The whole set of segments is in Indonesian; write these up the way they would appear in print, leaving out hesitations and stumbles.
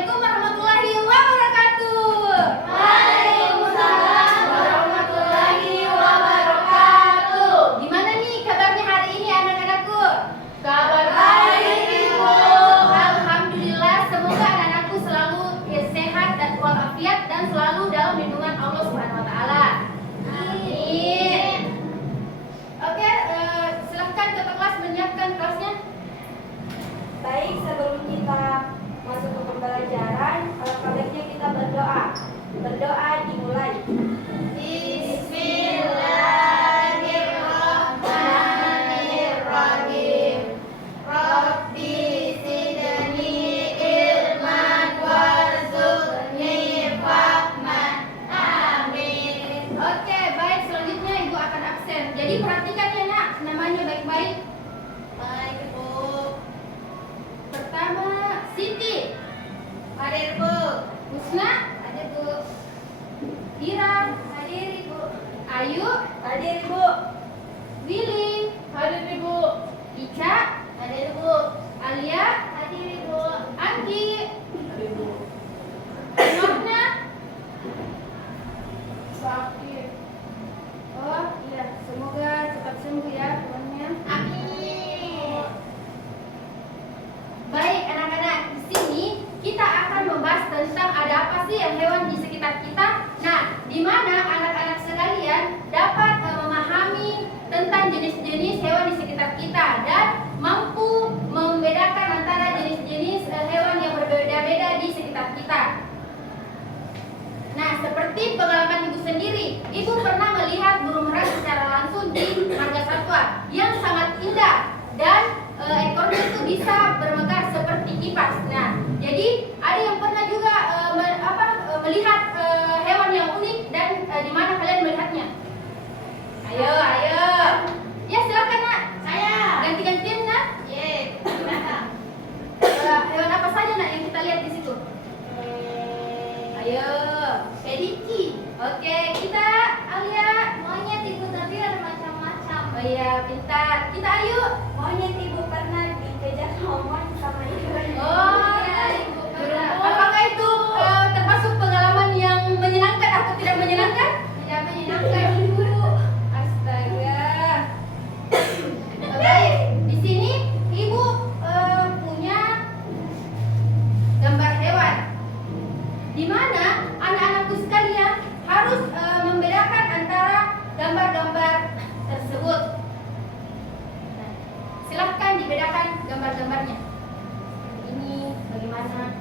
Assalamualaikum warahmatullahi wabarakatuh. Waalaikumsalam warahmatullahi wabarakatuh. Gimana nih kabarnya hari ini anak-anakku? Kabar baik, Ibu. Alhamdulillah, semoga anak-anakku selalu sehat dan walafiat dan selalu dalam lindungan Allah Subhanahu wa taala. Amin. Oke, silahkan ke kelas menyiapkan kelasnya. Baik, sebelum kita masuk ke pembelajaran, alangkah baiknya kita berdoa. Berdoa dimulai. Bismillahirrahmanirrahim. Rabbi zidni ilman warzuqni fahman. Amin. Oke, baik, selanjutnya Ibu akan absen. Jadi perhatikan ya Nak, namanya baik-baik. Baik, Ibu. Pertama, Siti. Hadir, Bu. Husna, ada Bu. Ira, Hadir, Ibu. Ayu, Hadir, Ibu. Willy, Hadir, Ibu. Ica, Hadir, Bu. Alia, Hadir, Ibu. Anggi, Hadir, Bu. Norna. Sakit. Oh iya, semoga cepat sembuh ya temannya. Amin. Baik anak-anak, di sini kita akan membahas tentang ada apa sih yang hewan di sekitar kita. Nah, di mana anak-anak sekalian dapat memahami tentang jenis-jenis hewan di sekitar kita dan mampu membedakan antara jenis-jenis hewan yang berbeda-beda di sekitar kita. Nah, seperti pengalaman Ibu sendiri, Ibu pernah melihat burung merak secara langsung di Marga Satwa yang sangat indah dan ekornya itu bisa bermegah seperti kipas. Nah, jadi ada yang pernah juga melihat hewan yang unik dan di mana kalian melihatnya? Ayo, ayo. Ya silakan Nak. Saya. Ganti-gantian Nak. Ye. Gimana? Hewan apa saja Nak yang kita lihat di situ? Ayo, kelinci. Oke, kita Alia. Monyet, Ibu, tapi ada macam-macam. Oh iya, pintar. Kita Ayu. Monyet, Ibu, pernah dikejar homon sama ibu. Oh, iya, Ibu. apakah itu termasuk pengalaman yang menyenangkan atau tidak menyenangkan? Tidak menyenangkan, Ibu. Astaga. Baik, di sini Ibu punya gambar hewan. Di mana anak-anakku sekalian harus membedakan antara gambar-gambar tersebut. Nah, silahkan dibedakan gambar-gambarnya. Ini bagaimana?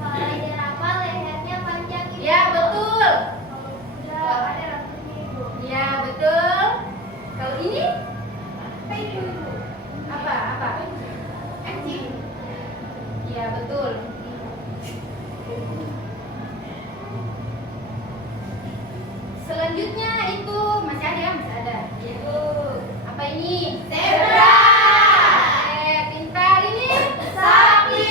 Kalau ada apa, lehernya panjang, Ibu. Ya, betul. Kalau kuda ada rambutnya, Ibu. Ya, betul. Kalau ini Apa itu, Ibu? apa? Anjing. Ya, betul. Selanjutnya itu masih ada, Ibu. Apa ini? Zebra. Pintar ini. Sapi.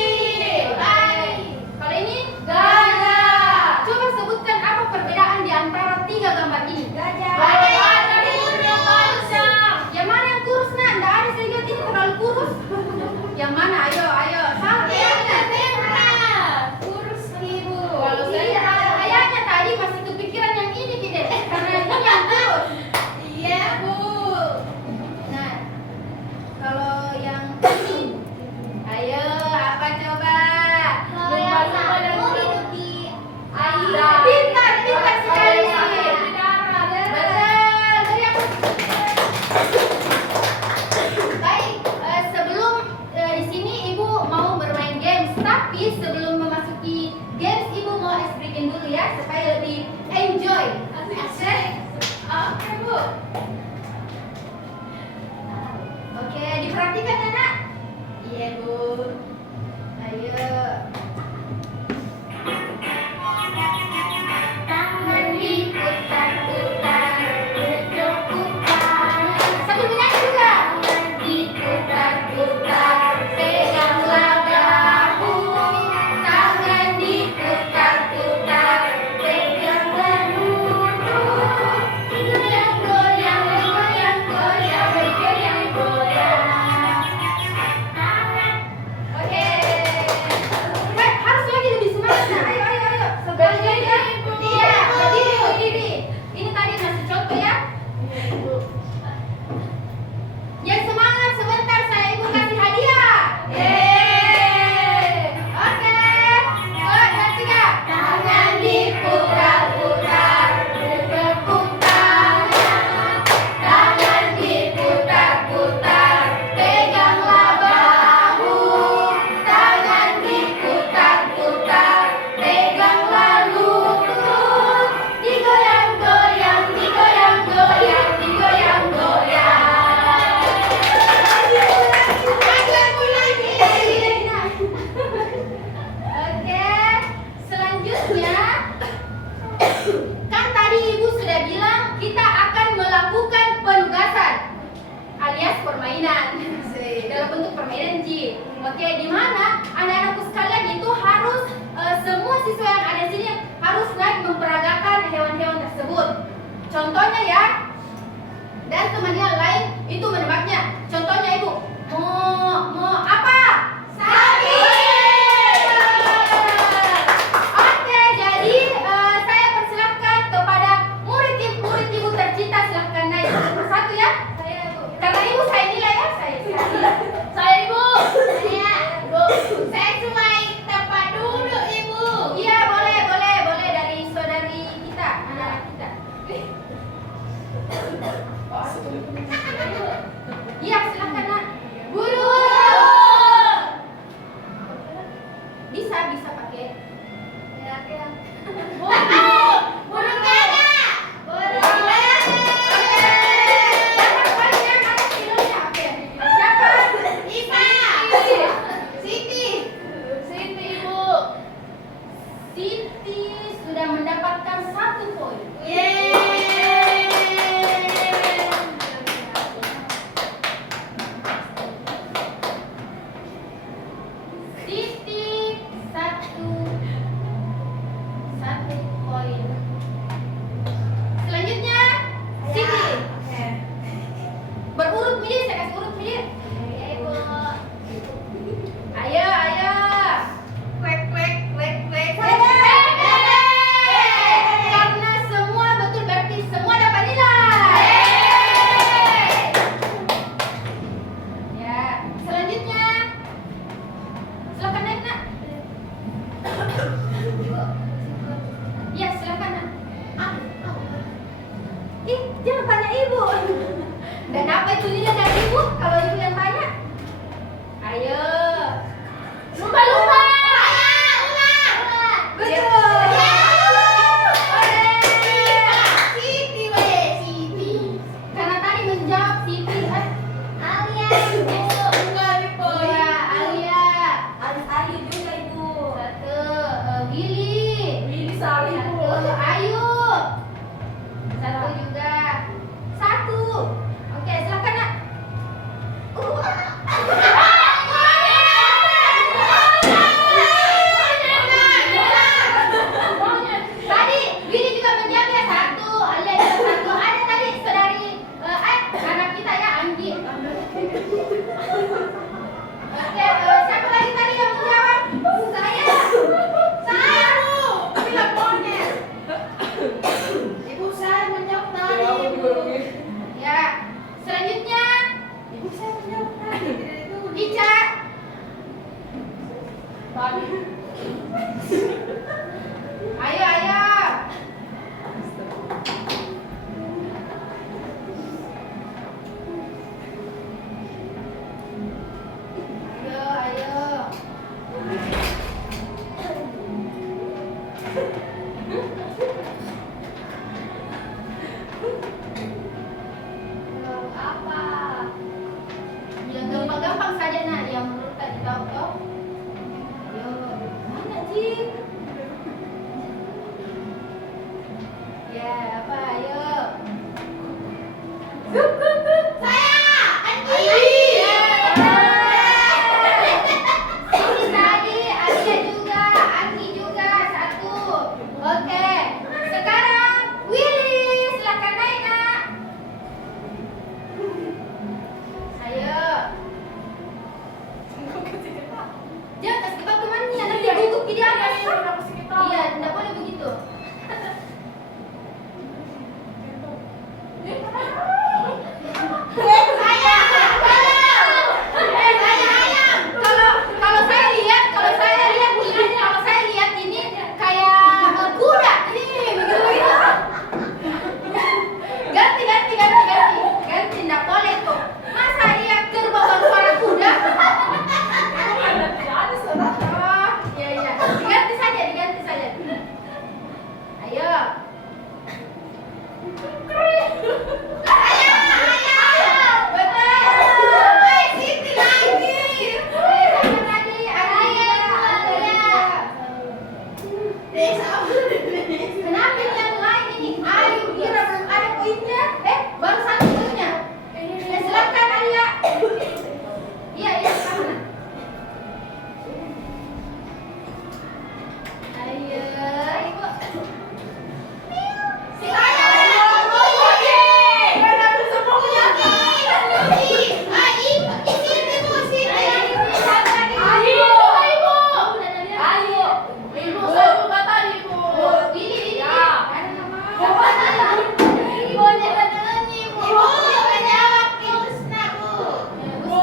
Baik. Kalau ini gajah. Coba sebutkan apa perbedaan di antara tiga gambar ini. Gajah. Yang mana yang kurus Nak? Nggak ada, saya lihat ini terlalu kurus. Yang mana? Ayo. Salah. Kurus, Ibu. Kalau saya kayaknya tadi masih kepikiran yang ini tidak, karena ini yang kurus. Iya, Bu. Nah, kalau yang ini, ayo apa coba? Kalau yang satu hidup di air. Pintar sekali. Di darat. Betul. Jadi aku baik. Sebelum di sini Ibu mau bermain games, tapi sebelum memasuki games Ibu mau ice breaking dulu ya supaya lebih enjoy. Asik. Oke, Bu. Oke, diperhatikan ya Nak. Iya, Bu. Ayo. Tangan diputar-putar, ujung putar. Sambil menyanyi juga. Tangan diputar-putar, peganglah bahu. Tangan diputar-putar, peganglah lutut. Goyang-goyang, goyang-goyang, goyang-goyang. Oke. dan jin. Oke, di mana anak-anakku sekalian itu harus semua siswa yang ada di sini harus naik memperagakan hewan-hewan tersebut. Contohnya ya, dan teman yang lain itu menebaknya. Contohnya ibu, mau apa? Sapi. Oke, jadi saya persilahkan kepada murid ibu tercinta, silahkan naik satu ya. Karena ibu saya nilai ya, saya ibu. Saya cuma tempat duduk ibu. Iya boleh dari saudari kita, anak kita. Iya silahkan nak. Guru. Bisa pakai. Ya. Guru mana? Siti sudah mendapatkan 1 poin. Siti 1 poin. Selanjutnya Siti. Berurut milir, saya kasih urut milir. Ayo. Karena semua betul berarti semua dapat nilai. Ya, selanjutnya silakan naik nak. Ya silakan nak. Jangan tanya ibu. Dan apa itu nilai dari ibu kalau ibu yang tanya? Ayo. Lumba. Betul. Siti. Karena tadi menjawab Siti. Alia. Alia. Ayu juga ibu. 1. Willy. Sali. 1. Ayu. 1 juga. 1. Oke, silakan nak. Tadi Willy juga menjawab ya 1, Alia juga 1. Ada tadi saudari anak kita ya Anggi. Oke, siapa lagi tadi yang menjawab? Saya. Bilang monyet. Ibu saya menjawab tadi. Ya, selanjutnya ibu saya menjawab tadi. Ica. Ayo. Apa? Yang gampang-gampang saja nak, yang menurut tadi tahu. Ayo, mana Jin?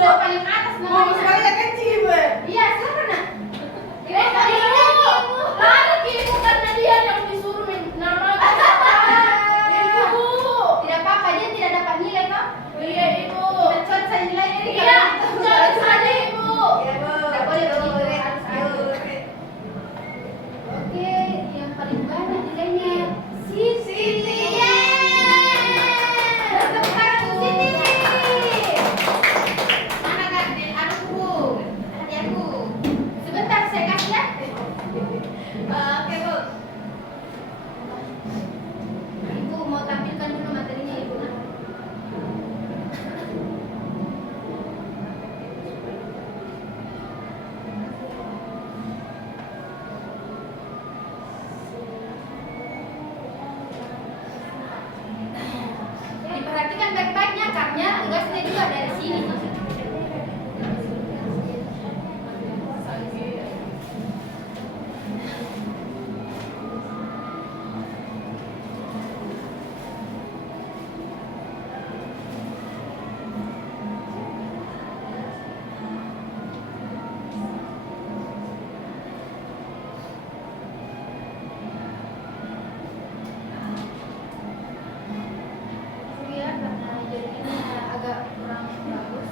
Sudah paling atas namanya. Sekali kecil, Bu. Iya, silakan nak. Lalu ibu karena dia yang disuruh nama. Ibu. Tidak apa-apa, dia tidak dapat nilai toh. Iya, Ibu. Kita coret saja nilainya. Iya, coret saja, Ibu. Iya, Bu. Tidak boleh begitu, harus adil. Yuk. Oke, yang paling banyak nilainya Siti. Tepuk tangan untuk Siti. Mana kak? Anakku, hati aku. Sebentar saya kasih ya. Oke bu. Ibu mau tampilkan dulu materinya ibu nak. Diperhatikan baik-baiknya karena tugasnya juga dari sini. Ya, karena jadinya agak kurang bagus.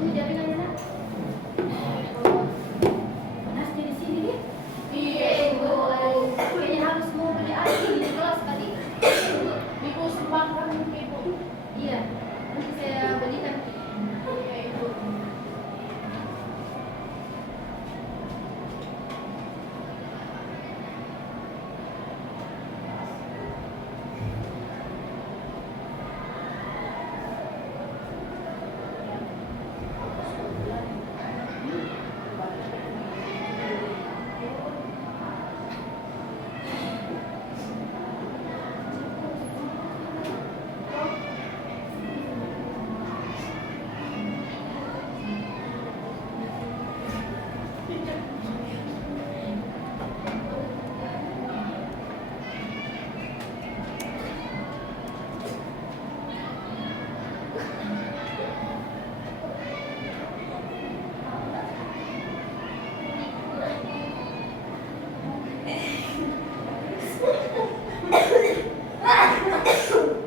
Ini jaringannya nak. Panasnya di sini dia. Iya, Ibu. Kayaknya harus mau beli air di kelas tadi. Ibu sumbangkan Ibu. Iya, nanti saya belikan. Iya, Ibu.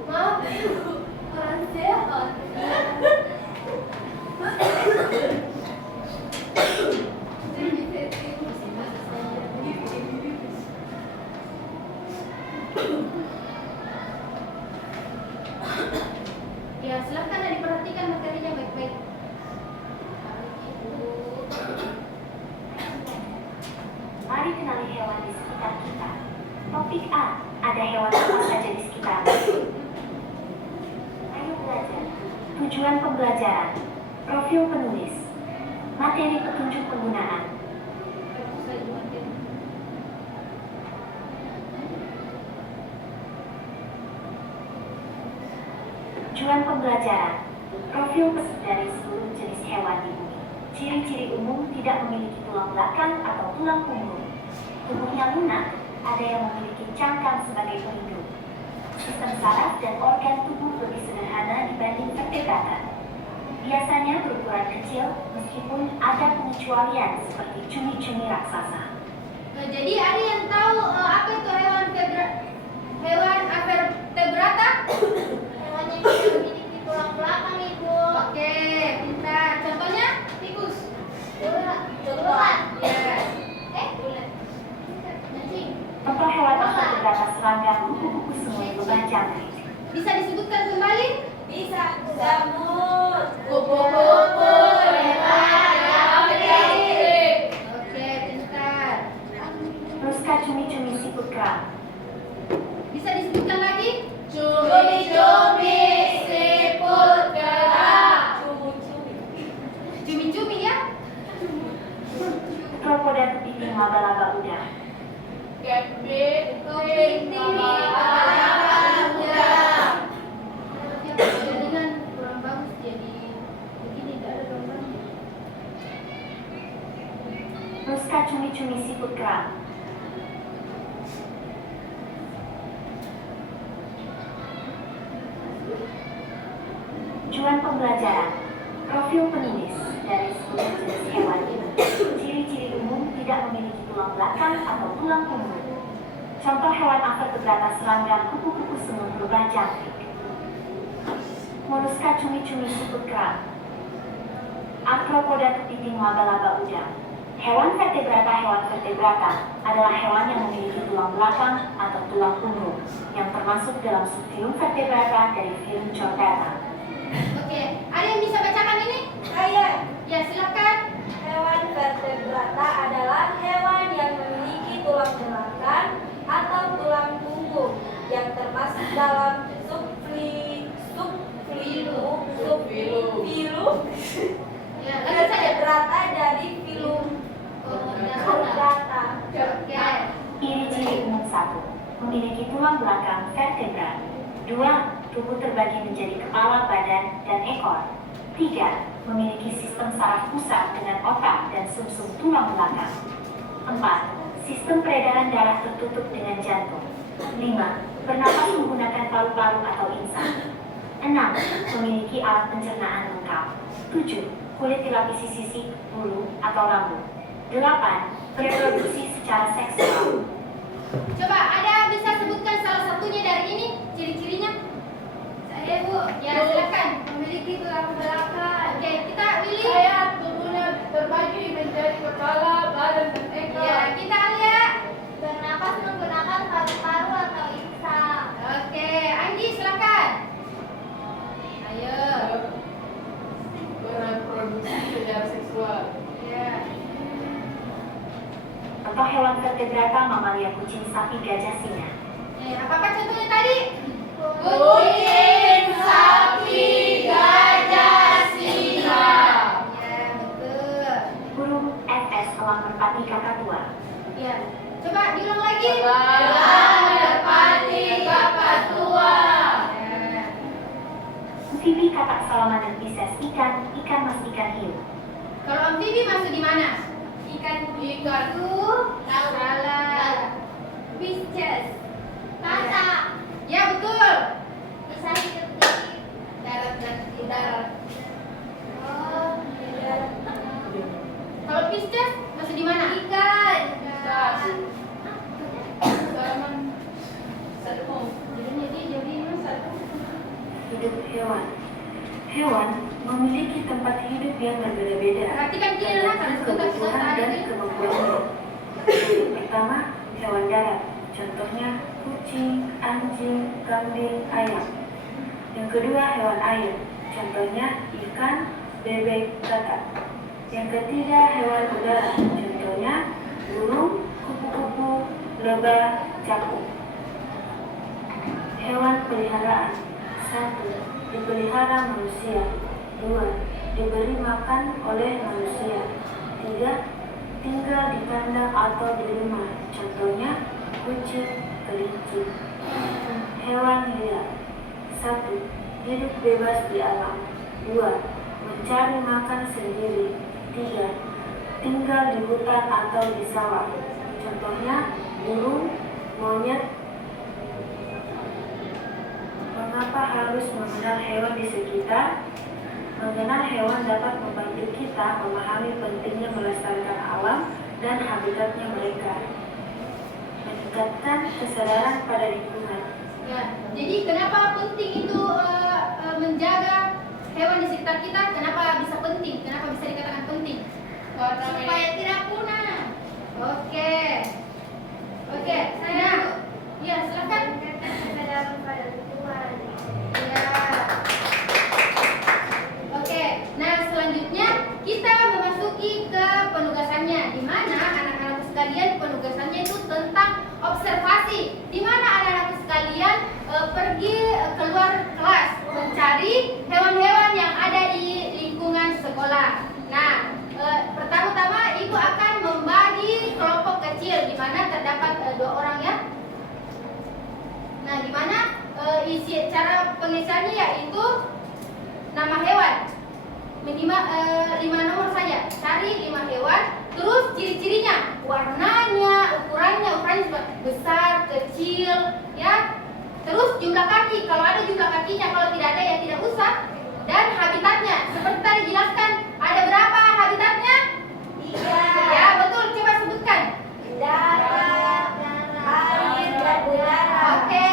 Maaf, kurang sehat. Ya, silakan diperhatikan materinya baik-baik. Mari kenali hewan di sekitar kita. Topik A, ada hewan apa saja di sekitar? Ayo belajar. Tujuan pembelajaran, profil penulis, materi petunjuk penggunaan. Tujuan pembelajaran, profil dari seluruh jenis hewan di bumi. Ciri-ciri umum tidak memiliki tulang belakang atau tulang punggung. Tubuhnya lunak, ada yang memiliki cangkang sebagai pelindung. Sistem saraf dan organ tubuh lebih sederhana dibanding vertebrata. Biasanya berukuran kecil, meskipun ada pengecualian seperti cumi-cumi raksasa. Jadi ada yang tahu apa itu hewan vertebrata? Semut. Kupu-kupu lewat Afrika. Oke, pintar. Ruska cumi-cumi siput kerang. Bisa disebutkan lagi? Cumi-cumi siput kerang. Cumi-cumi ya? Krokodil kepiting laba-laba udang. Kepiting laba-laba udang. Jaringan kurang bagus jadi begini, tidak ada gambarnya. Ruska cumi-cumi siput kerang. Cuan pembelajaran. Profil penulis dari seluruh jenis hewan ini. Ciri-ciri umum tidak memiliki tulang belakang atau tulang punggung. Contoh hewan invertebrata serangga kupu-kupu semut berubah jangkrik. Moluska cumi-cumi siput kerang. Arthropoda kepiting laba-laba udang. Hewan vertebrata adalah hewan yang memiliki tulang belakang atau tulang punggung yang termasuk dalam subfilum vertebrata dari filum Chordata. Oke, ada yang bisa bacakan ini? Saya. Ya, silakan. Hewan vertebrata adalah hewan yang memiliki tulang belakang atau tulang punggung yang termasuk dalam subfilum Ya, lanjut saja. vertebrata dari filum Chordata. Oke. Ciri-ciri umum 1. Memiliki tulang belakang vertebrat. 2. Tubuh terbagi menjadi kepala, badan, dan ekor. 3. Memiliki sistem saraf pusat dengan otak dan sumsum tulang belakang. 4. Sistem peredaran darah tertutup dengan jantung. 5. Bernapas menggunakan paru-paru atau insang. 6. Memiliki alat pencernaan lengkap. 7. Kulit dilapisi sisik, bulu, atau rambut. 8. Bereproduksi secara seksual. Coba ada bisa sebutkan salah satunya dari ini, ciri-cirinya? Saya, Bu. Ya, silakan. Memiliki tulang belakang. Oke, kita pilih. Saya tubuhnya terbagi menjadi kepala, badan, dan ekor. Ya, kita lihat. Bernapas menggunakan paru-paru atau insang. Oke, Anggi silakan. Ayo. Bereproduksi secara seksual. Ya. Contoh hewan vertebrata mamalia kucing, sapi, gajah, singa. Apakah contohnya tadi? Kucing, sapi, gajah, singa. Ya, betul. Burung FS elang merpati kakatua. Ya. Coba diulang lagi. Elang, merpati, kakatua. Ya. Amfibi, katak, salamander, pisces, ikan mas, ikan hiu. Kalau amfibi masuk di mana? Ikan Ikan. itu salah. Pisces. Katak. Ya, betul. Bisa hidup di Darat dan di darat. oh, iya. Kalau Pisces masuk di mana? Ikan. Salaman. Satu. Jadi satu. Hidup hewan. Hewan memiliki tempat hidup yang berbeda-beda. Perhatikan kiri dan kanan. Sebentar, Kebutuhan sebentar. dan kemampuannya. Yang pertama, hewan darat. Contohnya kucing, anjing, kambing, ayam. Yang kedua, hewan air. Contohnya ikan, bebek, katak. Yang ketiga, hewan udara. Contohnya burung, kupu-kupu, lebah, capung. Hewan peliharaan. 1. Dipelihara manusia. 2. Diberi makan oleh manusia. 3. Tinggal di kandang atau di rumah. Contohnya kucing, kelinci. Hewan liar. 1. Hidup bebas di alam. 2. Mencari makan sendiri. 3. Tinggal di hutan atau di sawah. Contohnya burung, monyet. Mengapa harus mengenal hewan di sekitar? Mengenal hewan dapat membantu kita memahami pentingnya melestarikan alam dan habitatnya mereka. Meningkatkan kesadaran pada lingkungan. Ya, jadi kenapa penting itu menjaga hewan di sekitar kita? Kenapa bisa penting? Kenapa bisa dikatakan penting? Supaya tidak punah. Oke. Oke, saya. Ya, silakan. Kesadaran pada lingkungan. Ya. pengisiannya yaitu nama hewan. Minimal 5 nomor saja. Cari 5 hewan, terus ciri-cirinya, warnanya, ukurannya besar, kecil, ya. Terus jumlah kaki, kalau ada jumlah kakinya, kalau tidak ada ya tidak usah. Dan habitatnya, seperti tadi dijelaskan, ada berapa habitatnya? 3. Ya betul, coba sebutkan. Darat, air, dan udara. Oke.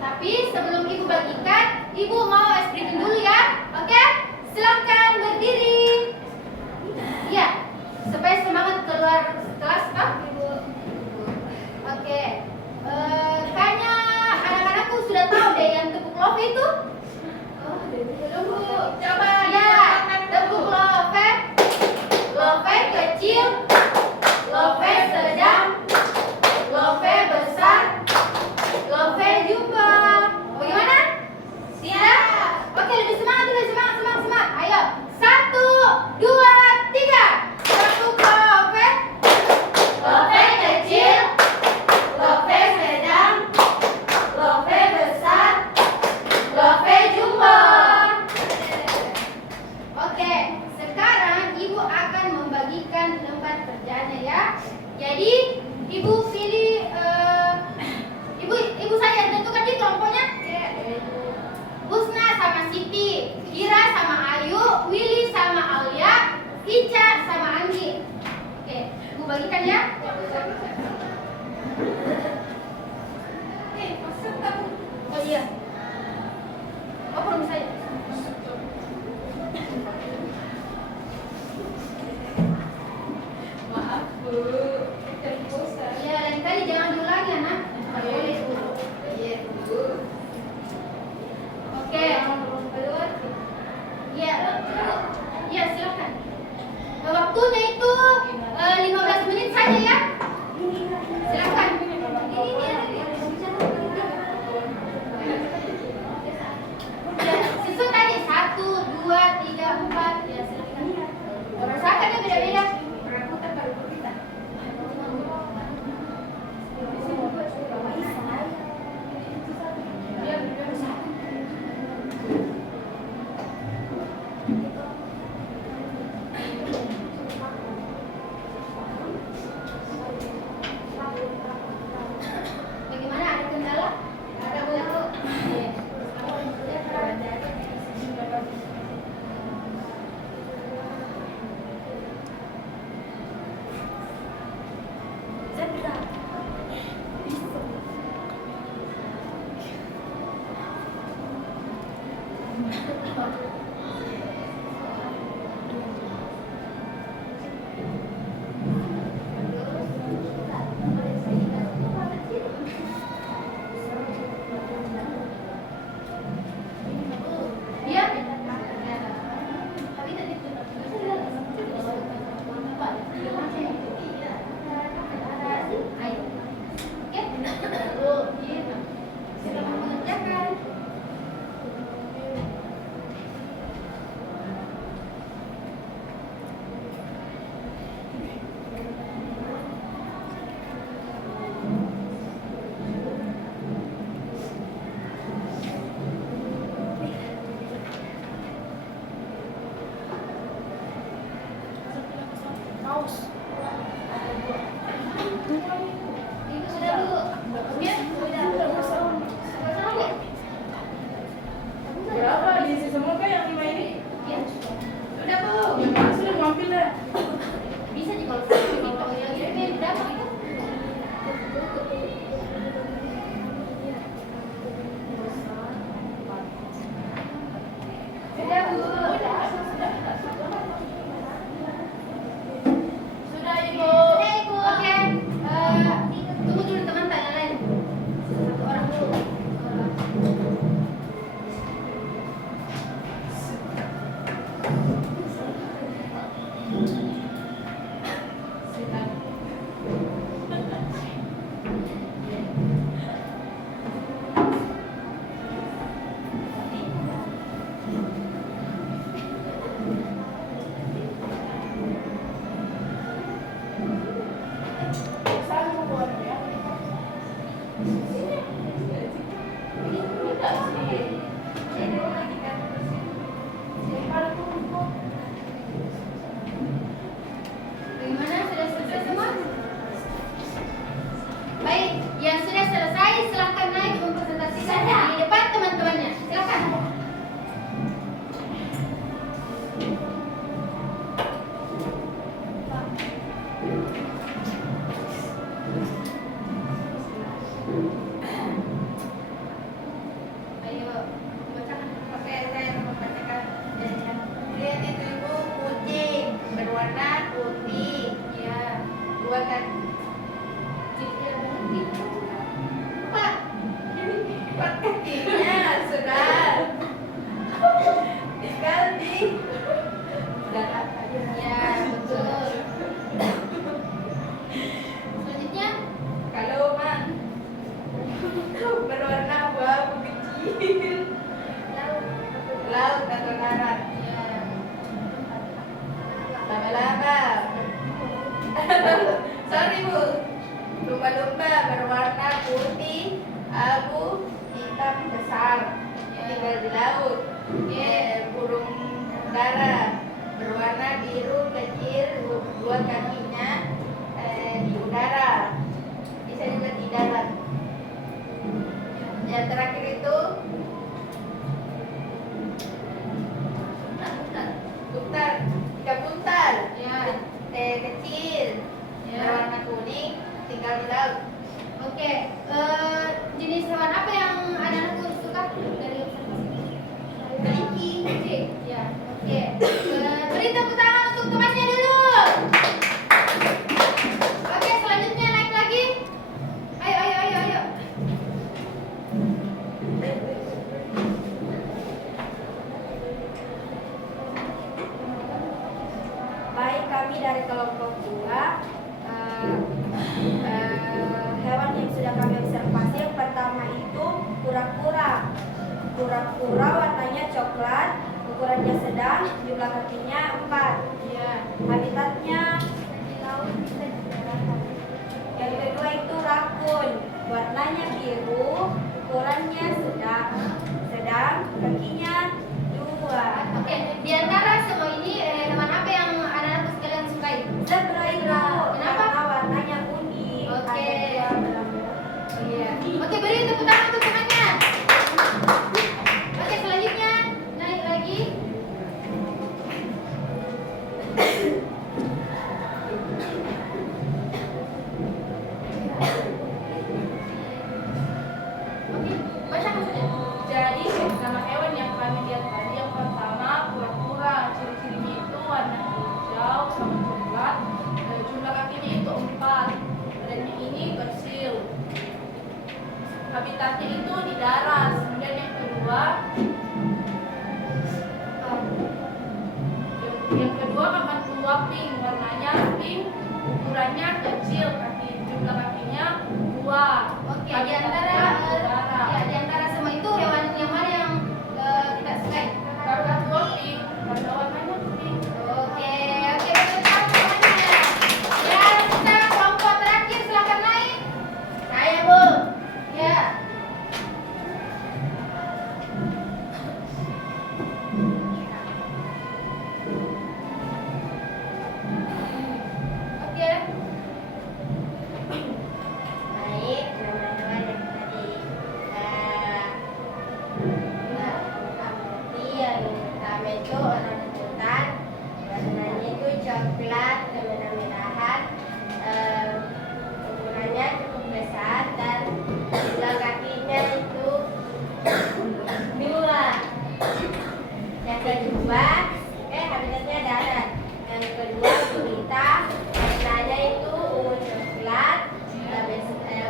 Tapi sebelum ibu bagikan, ibu mau ice breaking dulu ya. Oke? Silakan berdiri. Iya, supaya semangat keluar kelas, toh, ibu. Oke. Kayaknya anak-anakku sudah tahu deh yang tepuk love itu. Belum, Bu. Coba Ya, tepuk love. Love kecil, love sedang, love besar, love jumbo. Bagaimana? Siap? Oke, lebih semangat dulu, semangat. Ayo, 1, 2, 3. Tepuk love. Love kecil, love sedang, love besar, love jumbo. Oke, sekarang ibu akan membagikan lembar kerjanya ya. Jadi ibu pilih ibu saya tentukan di kelompoknya. Husna sama Siti, Kira sama Ayu, Willy sama Alia, Ica sama Anggi. Oke, ibu bagikan ya. Oh iya. Oh belum saya. Maaf, Bu. Ya, lain kali jangan diulangi ya, nak. Nggak boleh, Bu. Iya, Bu. Oke. Iya. Iya, silakan. Waktunya itu 15 menit saja ya. Silakan. Ya, siswa tadi 1, 2, 3, 4. Ya, silakan. Rasakannya beda-beda. Bagaimana, ada kendala? Ada, Bu. Iya. Tapi tadi ayo. Oke. Silakan mengerjakan. Ayo, bacakan. Oke, saya membacakan. Lihat itu ibu, kucing berwarna putih. Ya, dua kan. Empat. Empat kakinya sudah. Tinggal di darat aja. Ya, betul. Selanjutnya, kalau man berwarna abu-abu kecil. Laut atau darat. Ya. Laba-laba. Sorry bu. Lumba-lumba berwarna putih, abu, hitam besar. Tinggal di laut. Burung dara berwarna biru kecil, dua kakinya di udara. Bisa juga di darat. Yang terakhir itu buntal, ikan buntal, kecil, berwarna kuning, tinggal di laut. Oke, jenis hewan apa yang anak-anakku suka dari observasi? Kelinci. Ya, oke. Beri tepuk tangan untuk temannya dulu. Oke, selanjutnya naik lagi. Ayo. Baik, kami dari kelompok 2 hewan yang sudah kami observasi yang pertama itu kura-kura. Kura-kura warnanya coklat, ukurannya sedang, jumlah kakinya 4. Ya. Habitatnya Di laut bisa di daratan. yang kedua itu rakun, warnanya biru, ukurannya sedang, kakinya 2. Oke, di antara semua ini hewan apa yang anak-anak sekalian sukai? Zebra itu Kenapa? karena warnanya kuning. Oke. Ada dua belang-belang. Oh, iya. Oke, beri tepuk tangan untuk temannya. Oke, selanjutnya naik lagi. Oke, bacakan saja. Jadi nama hewan yang kami lihat tadi yang pertama kura-kura, ciri-cirinya itu warna hijau sama coklat, jumlah kakinya itu 4, badannya ini kecil, habitatnya itu di darat. Kemudian yang kedua, kapan tua pink, warnanya pink, ukurannya kecil, jumlah kakinya 2. Oke, di antara semua itu hewan yang mana yang kita sukai? Kakak tua pink, karena warnanya pink. Oke, betul semuanya. Ya, kita kelompok terakhir silakan naik. Saya bu. Ya. Oke. Baik, nama hewan yang tadi amati yang pertama itu orang hutan, warnanya itu coklat kemerah-merahan, ukurannya cukup besar dan jumlah kakinya itu 2. Yang kedua, habitatnya darat. Yang kedua gurita, warnanya itu ungu coklat,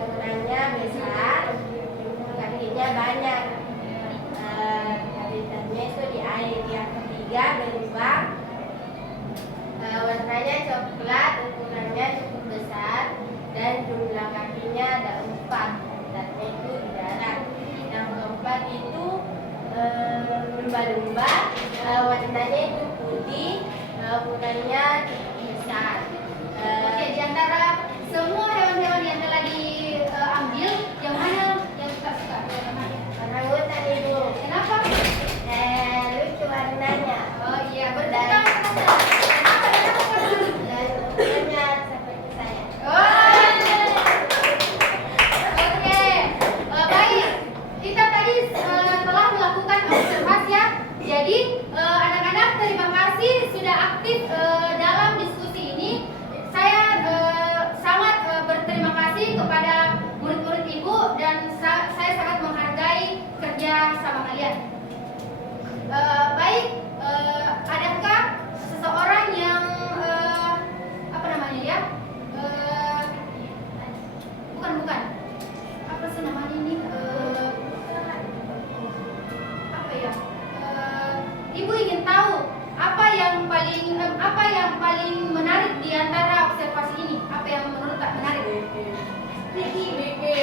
ukurannya besar, kakinya banyak. Habitatnya itu di air. Yang ketiga beruang, warnanya coklat, ukurannya cukup besar dan jumlah kakinya ada 4. Habitatnya itu di darat. Yang keempat itu lumba-lumba, warnanya itu putih, ukurannya cukup besar. Oke, di antara semua hewan-hewan yang telah diambil, yang mana yang kita suka? Orang hutan ibu, Kenapa? lucu warnanya Oh iya, bertanya. Kenapa? dan ukurannya seperti saya. Oke, baik. Kita tadi telah melakukan observasi ya. Jadi anak-anak terima kasih sudah aktif dalam diskusi kalian. Baik, adakah seseorang yang apa namanya ya? Bukan. Apa sih namanya ini? Apa ya? Ibu ingin tahu apa yang paling menarik di antara observasi ini? Apa yang menurut tak menarik? Bikin